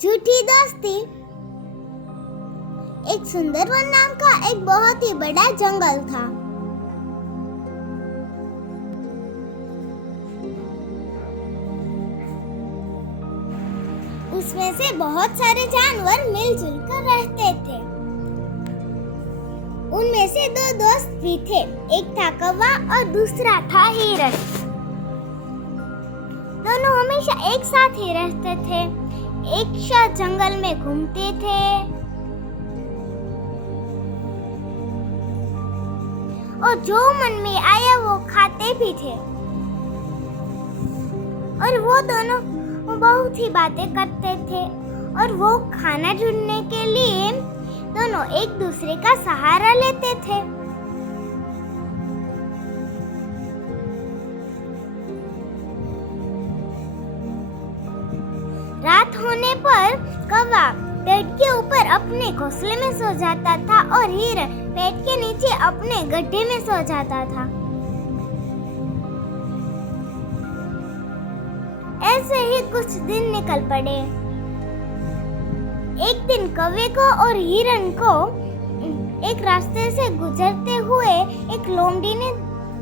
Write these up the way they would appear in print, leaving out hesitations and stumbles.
झूठी दोस्ती। एक सुंदरवन नाम का एक बहुत ही बड़ा जंगल था। उसमें से बहुत सारे जानवर मिलजुल कर रहते थे। उनमें से दो दोस्त भी थे, एक था कौवा और दूसरा था हिरन। दोनों हमेशा एक साथ ही रहते थे, एक साथ जंगल में घूमते थे और जो मन में आया वो खाते भी थे। और वो दोनों बहुत ही बातें करते थे और वो खाना ढूंढने के लिए दोनों एक दूसरे का सहारा लेते थे। रात होने पर कौवा पेड़ के ऊपर अपने घोंसले में सो जाता था और हिरन पेड़ के नीचे अपने गड्ढे में सो जाता था। ऐसे ही कुछ दिन निकल पड़े। एक दिन कौवे को और हिरन को एक रास्ते से गुजरते हुए एक लोमड़ी ने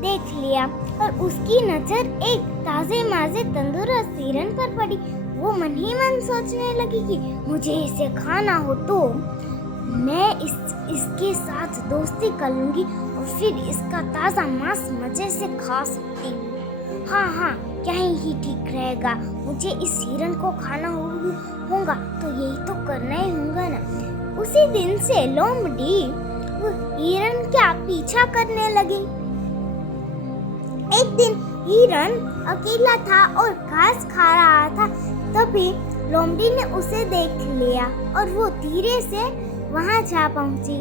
देख लिया और उसकी नजर एक ताजे माजे तंदुरुस्त हिरन पर पड़ी। वो मन ही मन सोचने लगी कि मुझे इसे खाना हो तो मैं इसके साथ दोस्ती कर लूंगी और फिर इसका ताजा मांस मजे से खा सकती हूँ। हाँ, क्या ही ठीक रहेगा। मुझे इस हिरन को खाना होगा तो यही तो करना ही होगा ना। उसी दिन से लोमड़ी हिरन का पीछा करने लगी। एक दिन हिरन अकेला था और घास खा रहा था, तभी लोमड़ी ने उसे देख लिया और वो धीरे से वहां जा पहुंची।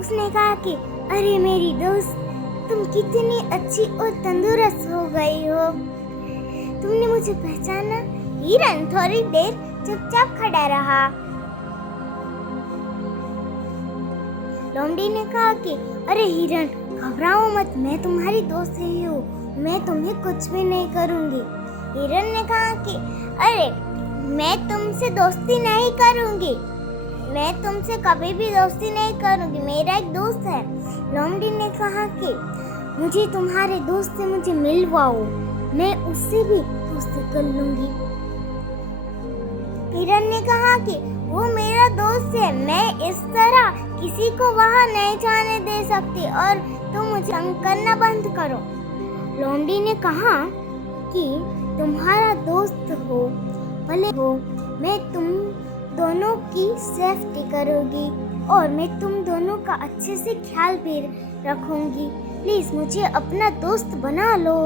उसने कहा कि अरे मेरी दोस्त, तुम कितनी अच्छी और तंदुरुस्त हो गई हो। तुमने मुझे पहचाना? हिरन थोड़ी देर चुपचाप खड़ा रहा। लोमड़ी ने कहा कि अरे हिरन, घबराओ मत, मैं तुम्हारी दोस्त ही हूँ, मैं तुम्हें कुछ भी नहीं करूँगी। हिरन ने कहा कि अरे मैं तुमसे दोस्ती नहीं करूँगी, मैं तुमसे कभी भी दोस्ती नहीं करूँगी, मेरा एक दोस्त है। लोमड़ी ने कहा कि मुझे तुम्हारे दोस्त से मुझे मिलवाओ, मैं उससे भी दोस्ती कर लूँगी। हिरन ने कहा कि वो मेरा दोस्त है, मैं इस तरह किसी को वहाँ नहीं जाने दे सकती और तुम मुझे तंग करना बंद करो। लोमड़ी ने कहा कि तुम्हारा दोस्त हो भले हो, मैं तुम दोनों की सेफ्टी करूँगी और मैं तुम दोनों का अच्छे से ख्याल भी रखूँगी। प्लीज मुझे अपना दोस्त बना लो।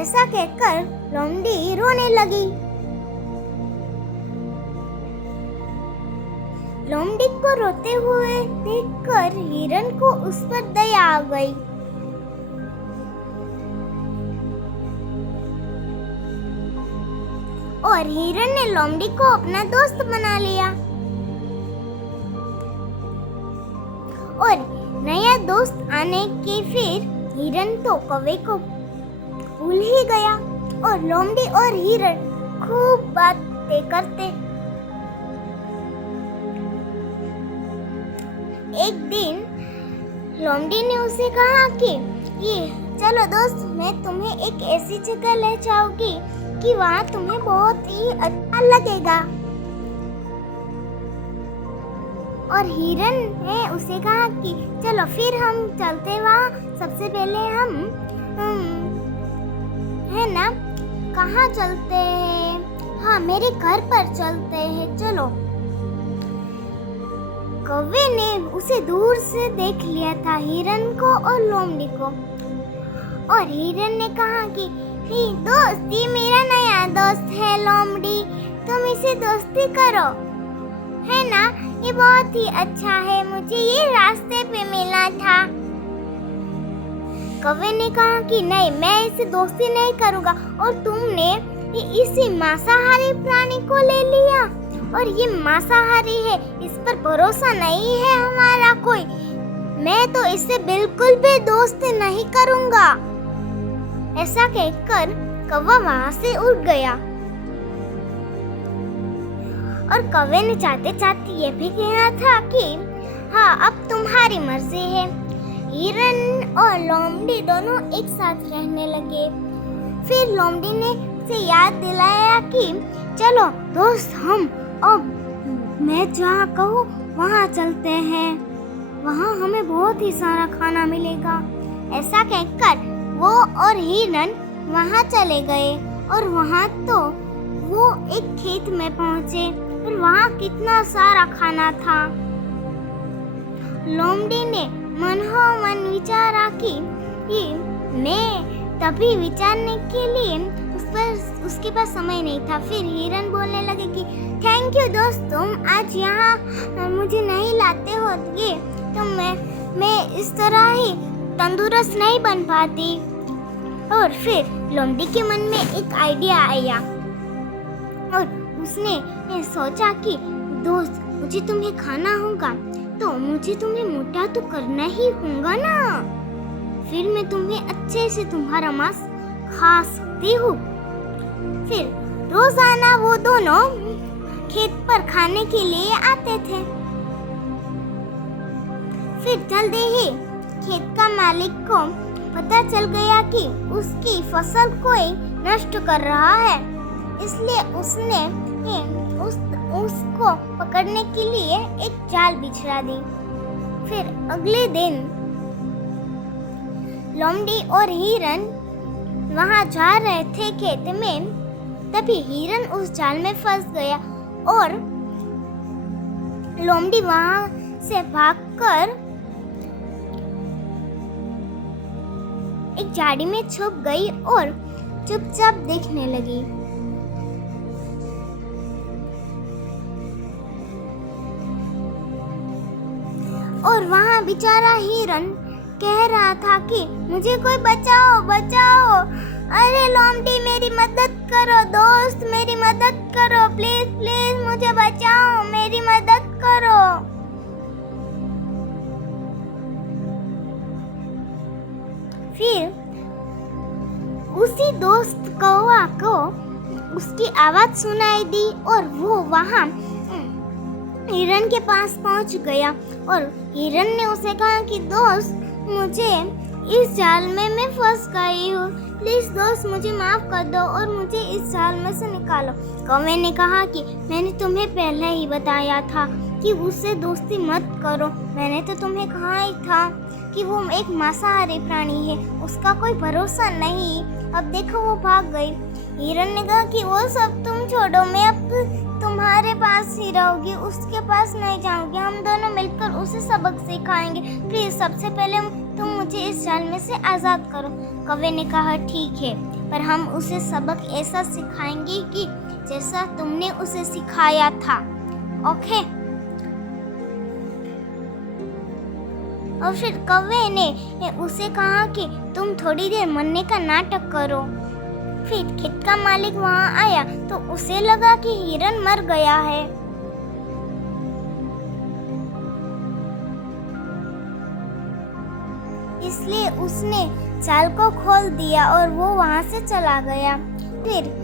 ऐसा कहकर लोमड़ी रोने लगी। लोमड़ी को रोते हुए देखकर हिरन को उस पर दया आ गई। और हिरन ने लोमड़ी को अपना दोस्त बना लिया और नया दोस्त आने के फिर हिरन तो कौवे को भूल ही गया और लोमड़ी और हिरन खूब बातें करते। एक दिन लोमड़ी ने उसे कहा कि ये चलो दोस्त, मैं तुम्हें एक ऐसी जगह ले जाऊंगी कि वहाँ तुम्हें बहुत ही अच्छा लगेगा। और हिरन ने उसे कहा कि चलो फिर हम चलते वहाँ। सबसे पहले हम है ना, कहाँ चलते हैं? हाँ, मेरे घर पर चलते हैं, चलो। कौवे ने उसे दूर से देख लिया था, हिरन को और लोमड़ी को। और हिरन ने कहा कि दोस्त, ये मेरा नया दोस्त है लोमड़ी, तुम इसे दोस्ती करो, है ना? ये बहुत ही अच्छा है, मुझे ये रास्ते पे मिला था। कौवे ने कहा कि नहीं, मैं इसे दोस्ती नहीं करूँगा और तुमने इसी मांसाहारी प्राणी को ले लिया और ये मांसाहारी है, इस पर भरोसा नहीं है हमारा कोई। मैं तो इससे बिल्कुल भी दोस्ती नहीं करूँगा। ऐसा कहकर कौवा वहां से उड़ गया। और कौवे ने चाहते चाहते ये भी कहा था कि हाँ, अब तुम्हारी मर्जी है। हिरन और लोमड़ी दोनों एक साथ रहने लगे। फिर लोमड़ी ने उसे याद दिलाया कि चलो दोस्त, हम अब मैं जहाँ कहूँ वहाँ चलते हैं, वहाँ हमें बहुत ही सारा खाना मिलेगा। ऐसा कहकर वो और हिरन वहाँ चले गए और वहाँ तो वो एक खेत में पहुँचे और वहाँ कितना सारा खाना था। लोमड़ी ने मनोमन विचारा कि मैं तभी विचारने के लिए उसके पास समय नहीं था। फिर हिरन बोलने लगे कि थैंक यू दोस्त, तुम आज यहाँ मुझे नहीं लाते होगे तो मैं इस तरह ही तंदुरुस्त नहीं बन पाती। और फिर लोमड़ी के मन में एक आइडिया आया और उसने सोचा कि दोस्त, मुझे तुम्हें खाना होगा तो मुझे तुम्हें मोटा तो करना ही होगा ना, फिर मैं तुम्हें अच्छे से तुम्हारा मांस खा सकती हूँ। फिर रोजाना वो दोनों खेत पर खाने के लिए आते थे। फिर जल्दी ही खेत का मालिक को पता चल गया कि उसकी फसल कोई नष्ट कर रहा है, इसलिए उसने उसको पकड़ने के लिए एक जाल बिछा दी। फिर अगले दिन लोमड़ी और हिरन वहां जा रहे थे खेत में, तभी हिरन उस जाल में फंस गया और लोमड़ी वहां से भागकर एक झाड़ी में छुप गई और चुपचाप देखने लगी। और वहां बेचारा हिरन कह रहा था कि मुझे कोई बचाओ बचाओ, अरे लोमड़ी मेरी मदद करो, दोस्त मेरी मदद करो, प्लीज प्लीज मुझे बचाओ, मेरी मदद करो। फिर उसी दोस्त कौवा को उसकी आवाज सुनाई दी और वो वहां हिरन के पास पहुंच गया और हिरन ने उसे कहा कि दोस्त, मुझे इस जाल में मैं फंस गई हूँ, प्लीज दोस्त मुझे माफ कर दो और मुझे इस जाल में से निकालो। कौवे ने कहा कि मैंने तुम्हें पहले ही बताया था कि उससे दोस्ती मत करो, मैंने तो तुम्हें कहा ही था कि वो एक मांसाहारी प्राणी है, उसका कोई भरोसा नहीं, अब देखो वो भाग गई। हिरन ने कहा कि वो सब तुम छोड़ो, मैं अब तुम्हारे पास ही रहूंगी, उसके पास नहीं जाऊंगी, हम दोनों मिलकर उसे सबक सिखाएंगे, प्लीज सबसे पहले तुम मुझे इस जाल में से आज़ाद करो। कौवे ने कहा ठीक है, पर हम उसे सबक ऐसा सिखाएंगे कि जैसा तुमने उसे सिखाया था, ओके। और फिर कौवे ने उसे कहा कि तुम थोड़ी देर मरने का नाटक करो। फिर खेत का मालिक वहां आया तो उसे लगा कि हिरन मर गया है। इसलिए उसने जाल को खोल दिया और वो वहां से चला गया। फिर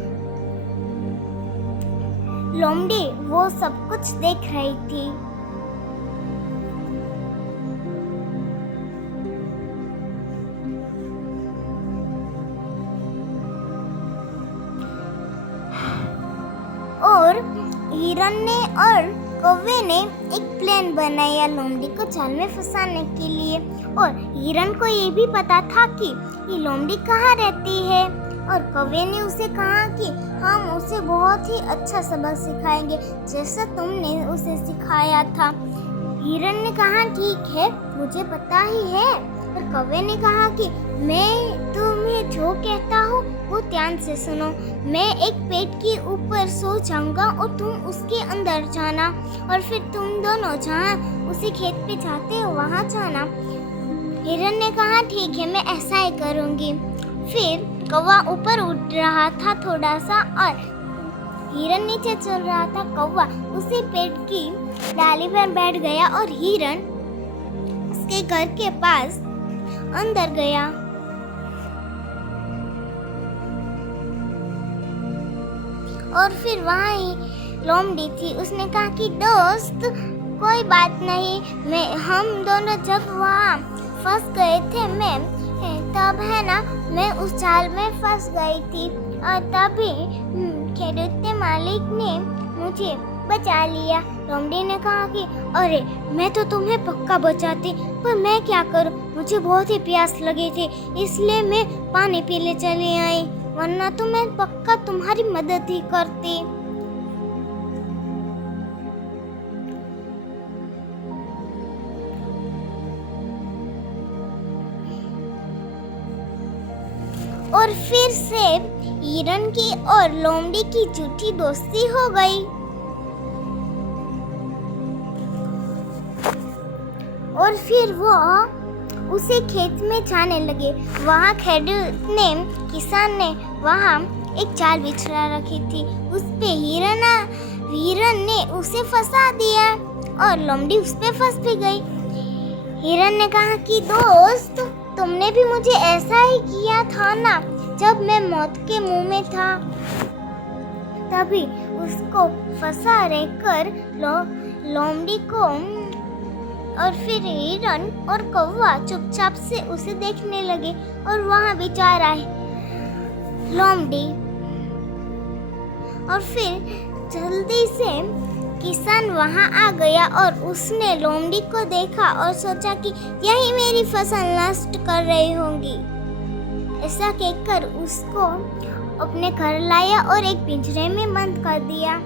लोमड़ी वो सब कुछ देख रही थी। और हिरन ने और कौवे ने एक प्लान बनाया लोमड़ी को जाल में फंसाने के लिए। और हिरन को ये भी पता था कि ये लोमड़ी कहाँ रहती है और कौवे ने उसे कहा कि हम उसे बहुत ही अच्छा सबक सिखाएंगे जैसा तुमने उसे सिखाया था। हिरन ने कहा ठीक है, मुझे पता ही है। और कौवे ने कहा कि मैं तुम्हें जो कहता हूँ वो ध्यान से सुनो, मैं एक पेड़ के ऊपर सो जाऊंगा और तुम उसके अंदर जाना और फिर तुम दोनों जहाँ उसी खेत पे जाते हो वहाँ जाना। हिरन ने कहा ठीक है, मैं ऐसा ही करूँगी। फिर कौवा ऊपर उड़ रहा था थोड़ा सा और हिरन नीचे चल रहा था। कौवा उसी पेड़ की डाली पर बैठ गया और हिरन उसके घर के पास अंदर गया। और फिर वहाँ ही लोमड़ी थी, उसने कहा कि दोस्त कोई बात नहीं, हम दोनों जब वहाँ फंस गए थे तब है ना मैं उस जाल में फंस गई थी और तभी खेडूत के मालिक ने मुझे बचा लिया। लोमड़ी ने कहा कि अरे मैं तो तुम्हें पक्का बचाती, पर मैं क्या करूं, मुझे बहुत ही प्यास लगी थी इसलिए मैं पानी पीने चली आई, वरना तो मैं पक्का तुम्हारी मदद ही करती। और फिर से हिरन की और लोमड़ी की झूठी दोस्ती हो गई। और फिर वो उसे खेत में जाने लगे। वहाँ खेडूत ने, किसान ने वहाँ एक जाल बिछा रखी थी, उस पे हिरन ने उसे फंसा दिया और लोमड़ी उस पे फंस भी गई। हिरन ने कहा कि दोस्त तुमने भी मुझे ऐसा ही किया था ना, जब मैं मौत के मुंह में था, तभी उसको फंसा रहकर लोमड़ी को। और फिर हिरन और कौवा चुपचाप से उसे देखने लगे और वहाँ बेचारा लोमड़ी। और फिर जल्दी से किसान वहाँ आ गया और उसने लोमड़ी को देखा और सोचा कि यही मेरी फसल नष्ट कर रही होंगी। ऐसा कहकर उसको अपने घर लाया और एक पिंजरे में बंद कर दिया।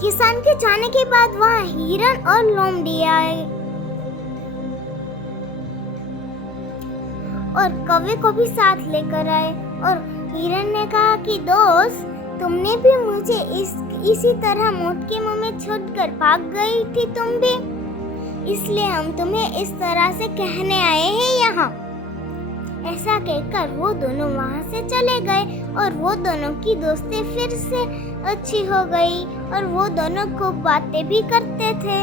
किसान के जाने के बाद वहाँ हिरन और लोमड़ी आए और कौवे को भी साथ लेकर आए। और हिरन ने कहा कि दोस्त तुमने भी मुझे इसी तरह मौत के मुंह में छोड़कर भाग गई थी तुम भी, इसलिए हम तुम्हें इस तरह से कहने आए हैं यहाँ। ऐसा कहकर वो दोनों वहाँ से चले गए और वो दोनों की दोस्ती फिर से अच्छी हो गई और वो दोनों खूब बातें भी करते थे।